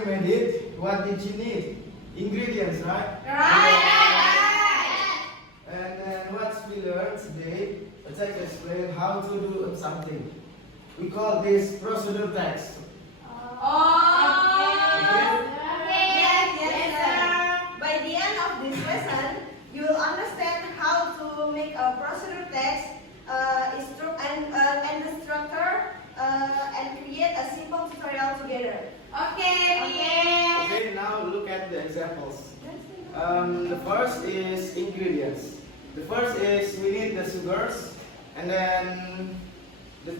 you made it, what did you need? Ingredients, right? Right. And then what we learned today, let's explain how to do something. We call this procedure text. By the end of this lesson, you will understand how to make a procedure text and the structure and create a simple tutorial together. Okay, now look at the examples. The first is ingredients. The first is we need the sugars, and then the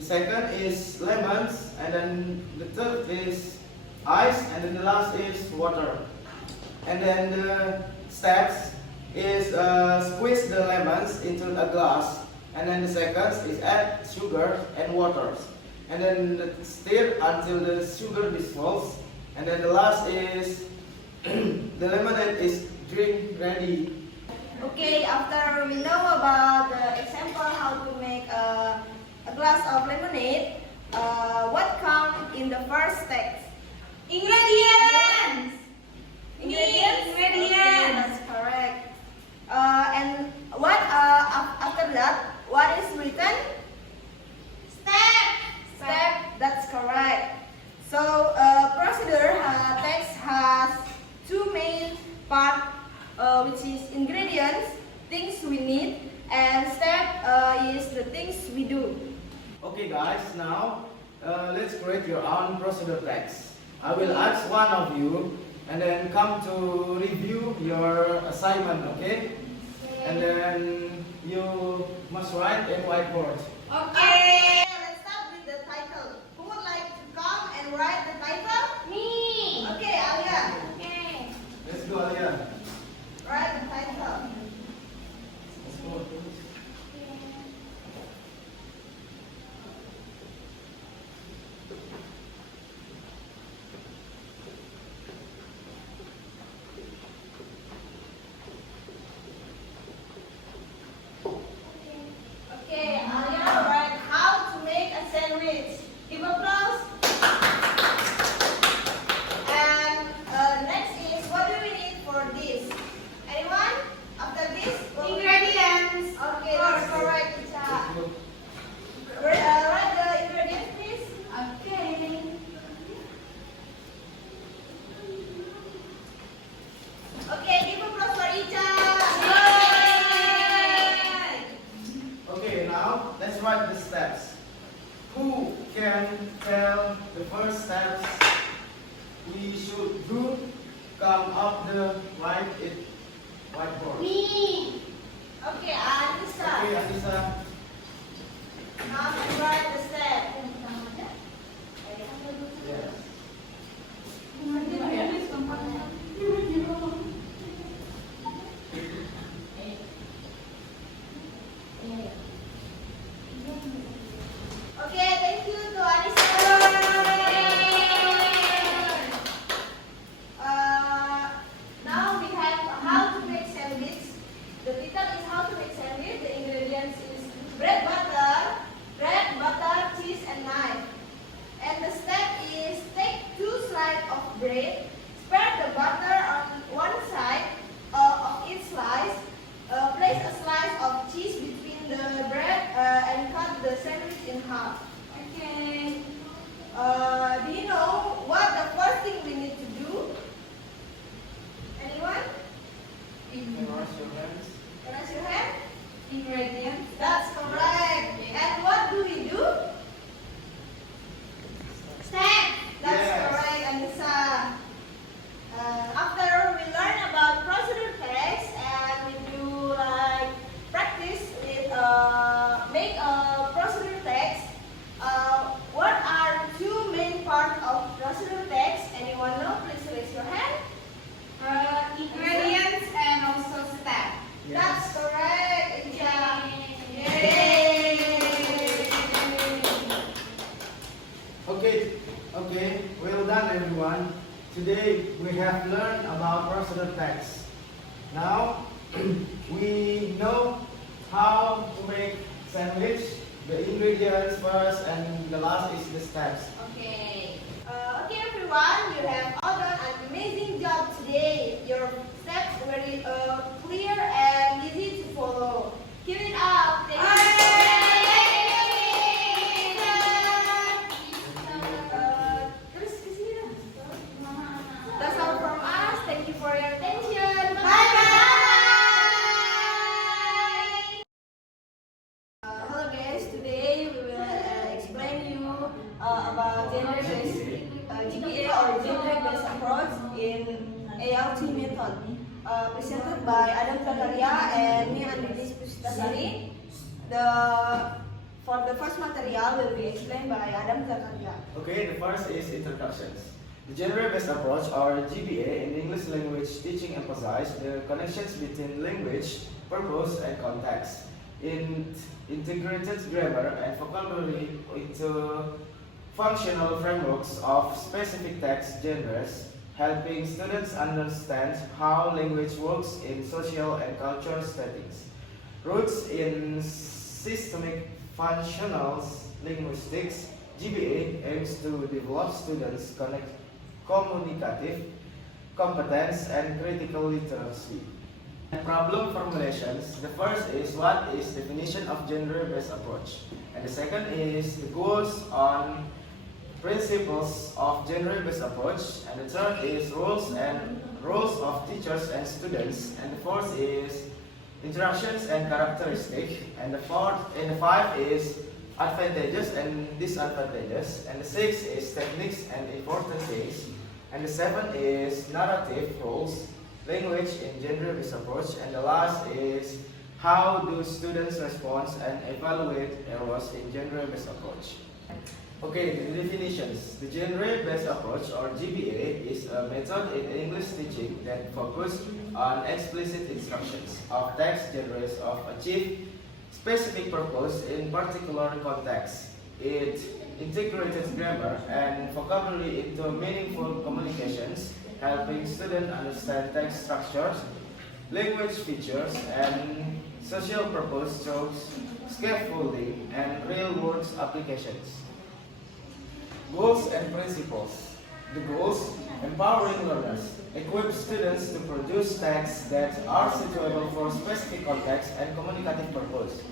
second is lemons, and then the third is ice, and then the last is water. And then the steps is squeeze the lemons into a glass, and then the second is add sugar and water, and then stir until the sugar dissolves, and then the last is the lemonade is drink ready. Okay, after we know about the example how to make a glass of lemonade, what comes in the first text? Ingredients. Ingredients? Ingredients. Okay, that's correct. And what after that, what is written? Step, that's correct. So, procedure text has two main parts, which is ingredients, things we need, and step is the things we do. Okay guys, now let's create your own procedure text. I will ask one of you and then come to review your assignment, okay? And then you must write in whiteboard. Okay, let's start with the title. Who would like to come and write the title? Me. Okay, Alia, Okay. Let's go, Alia. write the title. Let's go. Okay, Alia, write how to make a sandwich. Give applause. And next is what do we need for this? Anyone? After this? Ingredients. Okay, that's correct, Icha. Let's go. Write the ingredients, please. Okay. Okay, give applause for Icha. Okay, now let's write the steps. Who can tell the first steps we should do? Come up the whiteboard. Me. Okay, Anissa. Okay, Anissa. Now you write the step. Yes. Okay, thank you to Anissa. Now we have how to make sandwich. The title is how to make sandwich. The ingredients is bread, butter, cheese, and knife. And the step is take 2 slices of bread, spread the butter on one side of each slice, place a slice of cheese between the bread and cut the sandwich in half. Okay. Do you know what the first thing we need to do? Anyone? And wash your hands. Can I raise your hand? Ingredients. That's correct. And what do we do? Step. That's Yes. correct, Anissa. After we learn about procedure text and we do like practice with make a procedure text, what are two main parts of procedure text? Anyone know? Please raise your hand. Ingredients and also step. That's correct, Inja. Yay. Okay, well done everyone. Today we have learned about procedure text. Now we know how to make sandwich, the ingredients first, and the last is the steps. Okay. Okay, everyone, you have very clear and easy to follow. Keep it up. Thank you. Terus ke sini dah. That's all from us. Thank you for your attention. Bye bye. Hello guys. Today we will explain you about gender-based GPA or gender-based approach in ALT method. Presented by Adam Zakaria and me, Andidis Pustasari. For the first material will be explained by Adam Zakaria. Okay, the first is introductions. The genre-based approach, or GBA, in English language teaching emphasizes the connections between language, purpose, and context. It integrated grammar and vocabulary into functional frameworks of specific text genres, helping students understand how language works in social and cultural settings. Roots in systemic functional linguistics, GBA aims to develop students' communicative competence and critical literacy. Problem formulations. The first is what is definition of genre-based approach, and the second is the goals on principles of genre-based approach, and the third is roles of teachers and students, and the fourth is interactions and characteristics, and the five is advantages and disadvantages, and the six is techniques and important things, and the seven is narrative roles, language in genre-based approach, and the last is how do students respond and evaluate errors in genre-based approach. Okay, the definitions. The genre-based approach, or GBA, is a method in English teaching that focuses on explicit instructions of text genres of achieve specific purpose in particular context. It integrates grammar and vocabulary into meaningful communications, helping students understand text structures, language features, and social purpose through scaffolding and real-world applications. Goals and principles. The goals: empowering learners, equip students to produce texts that are suitable for specific context and communicative purpose.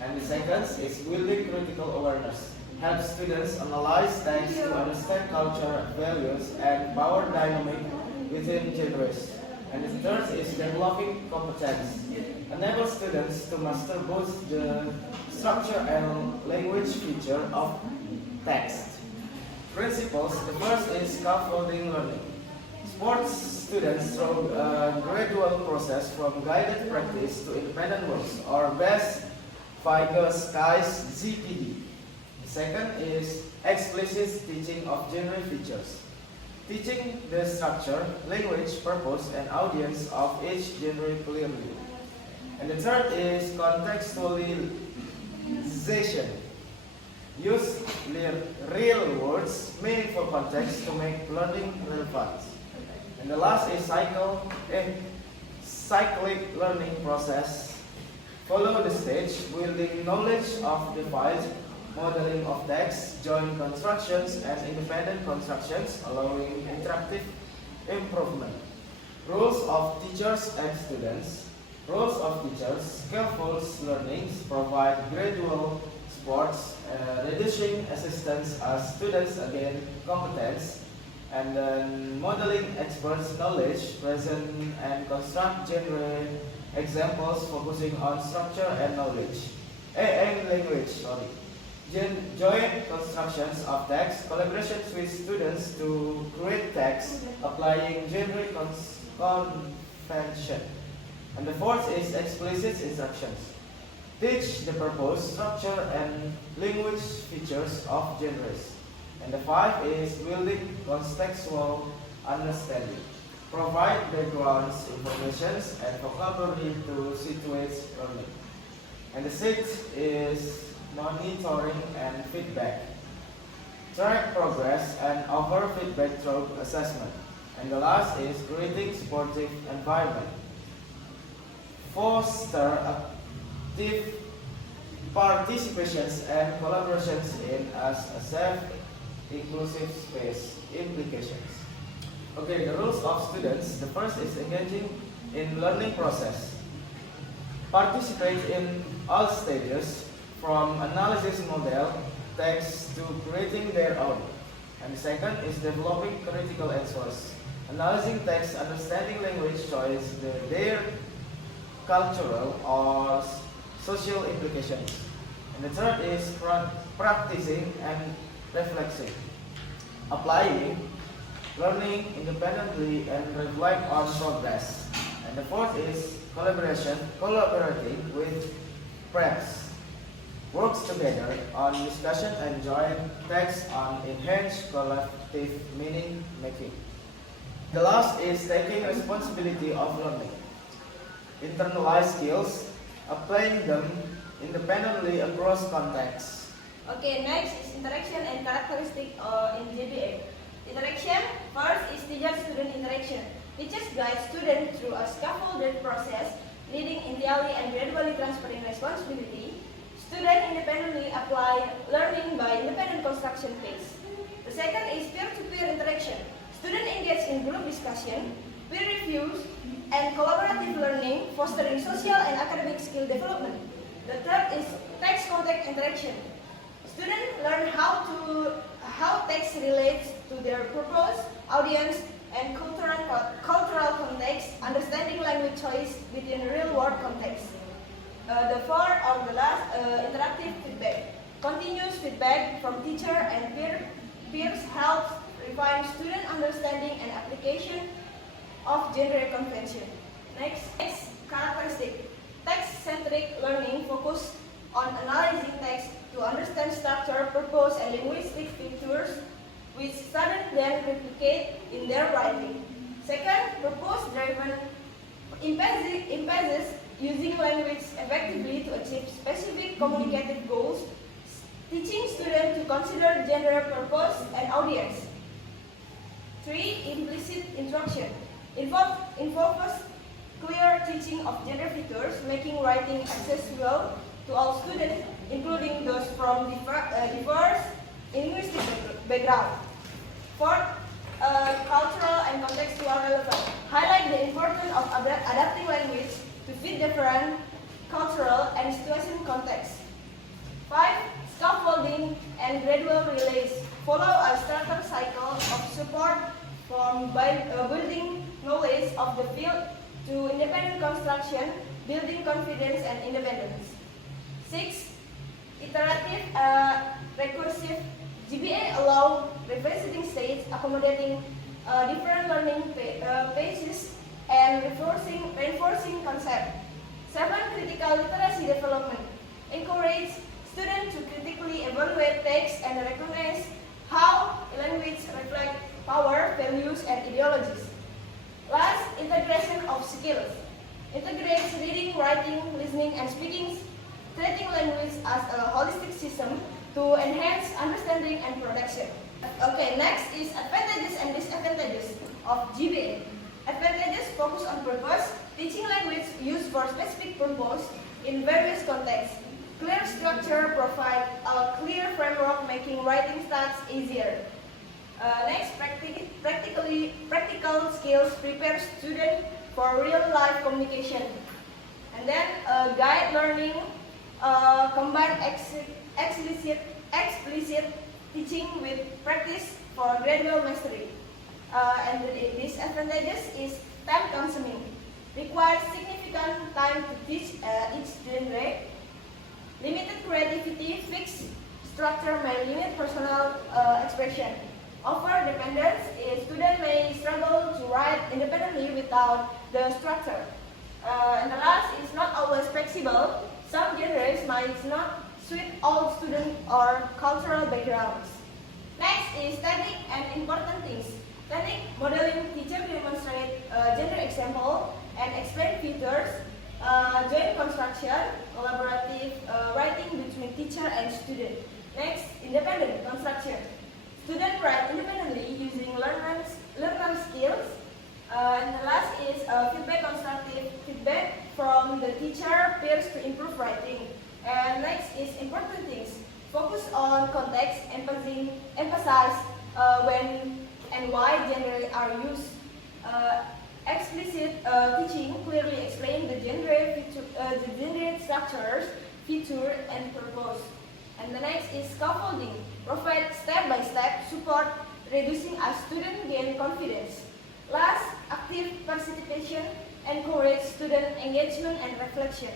And the second is building critical awareness, help students analyze text to understand culture, values, and power dynamic within genres. And the third is developing competence, enable students to master both the structure and language feature of text. Principles. The first is scaffolding learning. Sports students through a gradual process from guided practice to independent works, or best Vygotsky's ZPD. The second is explicit teaching of genre features, teaching the structure, language, purpose, and audience of each genre clearly. And the third is contextualization. Use real words, meaningful context to make learning relevant. And the last is cyclic learning process. Follow the stage, building knowledge of the field, modeling of text, joint constructions, and independent constructions, allowing interactive improvement. Roles of teachers and students. Roles of teachers: skillful learning, provide gradual sports, reducing assistance as students gain competence, and then modeling experts' knowledge, present and construct genre examples focusing on structure and knowledge. And language, joint constructions of text, collaborations with students to create text, applying genre convention. And the fourth is explicit instructions. Teach the purpose, structure, and language features of genres. And the five is building contextual understanding. Provide background information and vocabulary to situate learning. And the sixth is monitoring and feedback. Track progress and offer feedback through assessment. And the last is creating supportive environment. Foster active participations and collaborations in as a safe, inclusive space. Implications. Okay, the roles of students. The first is engaging in learning process. Participate in all stages from analysis model text to creating their own. And the second is developing critical answers, analyzing text, understanding language choice, their cultural or social implications. And the third is practicing and reflecting, applying, learning independently and reflect on progress. And the fourth is collaborating with friends, works together on discussion and joint text on enhanced collective meaning making. The last is taking responsibility of learning, internalize skills, applying them independently across contexts. Okay, next is interaction and characteristic in GBA. Interaction, first is teacher-student interaction. Teachers guide students through a scaffolded process, leading entirely and gradually transferring responsibility. Students independently apply learning by independent construction phase. The second is peer-to-peer interaction. Students engage in group discussion, peer reviews, and collaborative learning, fostering social and academic skill development. The third is text-context interaction. Students learn how text relates to their purpose, audience, and cultural context, understanding language choice within real-world context. The fourth or the last, interactive feedback. Continuous feedback from teacher and peers helps refine student understanding and application of gender convention. Next, characteristic. Text-centric learning focus on analyzing text to understand structure, purpose, and linguistic features, which students then replicate in their writing. Second, purpose-driven emphasis using language effectively to achieve specific communicative goals, teaching students to consider gender, purpose, and audience. 3. Implicit instruction. Involves clear teaching of gender features, making writing accessible to all students, including those from diverse linguistic background. 4. Cultural and contextual relevance. Highlight the importance of adapting language to fit different cultural and situation contexts. 5. Scaffolding and gradual release. Follow a starter cycle of support from building knowledge of the field to independent construction, building confidence and independence. 6. Iterative recursive. GBA allow revisiting states, accommodating different learning paces and reinforcing concept. 7. Critical literacy development. Encourage students to critically evaluate text and recognize how language reflects power, values, and ideologies. Last, integration of skills. Integrates reading, writing, listening, and speaking, treating language as a holistic system to enhance understanding and production. Okay, next is advantages and disadvantages of GBA. Advantages focus on purpose, teaching language used for specific purpose in various contexts. Clear structure provide a clear framework, making writing tasks easier. Next, practical skills prepare students for real-life communication. And then guide learning, combine explicit teaching with practice for gradual mastery. And the disadvantages is time consuming, requires significant time to teach each genre. Limited creativity, fixed structure may limit personal expression. Over dependence, a student may struggle to write independently without the structure. And the last is not always flexible. Some genres might not suit all student or cultural backgrounds. Next is technique and important things. Technique, modeling, teacher demonstrate gender example and explain features. Joint construction, collaborative writing between teacher and student. Next, independent construction. Students write independently using learner skills. And the last is feedback, constructive feedback from the teacher, peers to improve writing. And next is important things. Focus on context, emphasize when and why gender are used. Explicit teaching clearly explain the genre structures, feature, and purpose. And the next is scaffolding. Provide step-by-step support, reducing as students gain confidence. Last, active participation, encourage student engagement and reflection.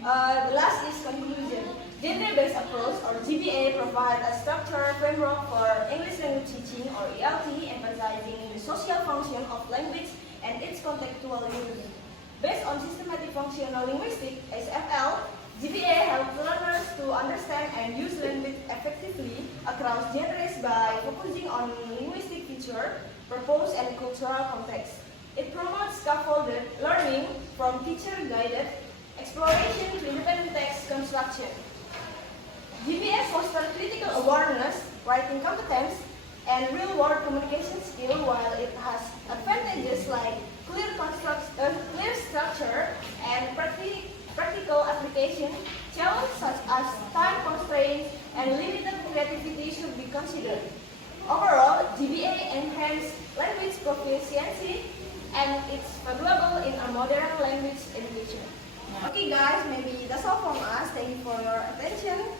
The last is conclusion. Genre-based approach or GBA provide a structured framework for English language teaching or ELT, emphasizing the social function of language and its contextual use. Based on systematic functional linguistics (SFL), GBA helps learners to understand and use language effectively across genres by focusing on linguistic feature, purpose, and cultural context. It promotes scaffolded learning from teacher-guided exploration to independent text construction. GBA fosters critical awareness, writing competence, and real-world communication skill, while it has advantages like clear structure and practical application. Challenges such as time constraints and limited creativity should be considered. Overall, GBA enhances language proficiency and it's valuable in a modern language education. Okay guys, maybe that's all from us. Thank you for your attention.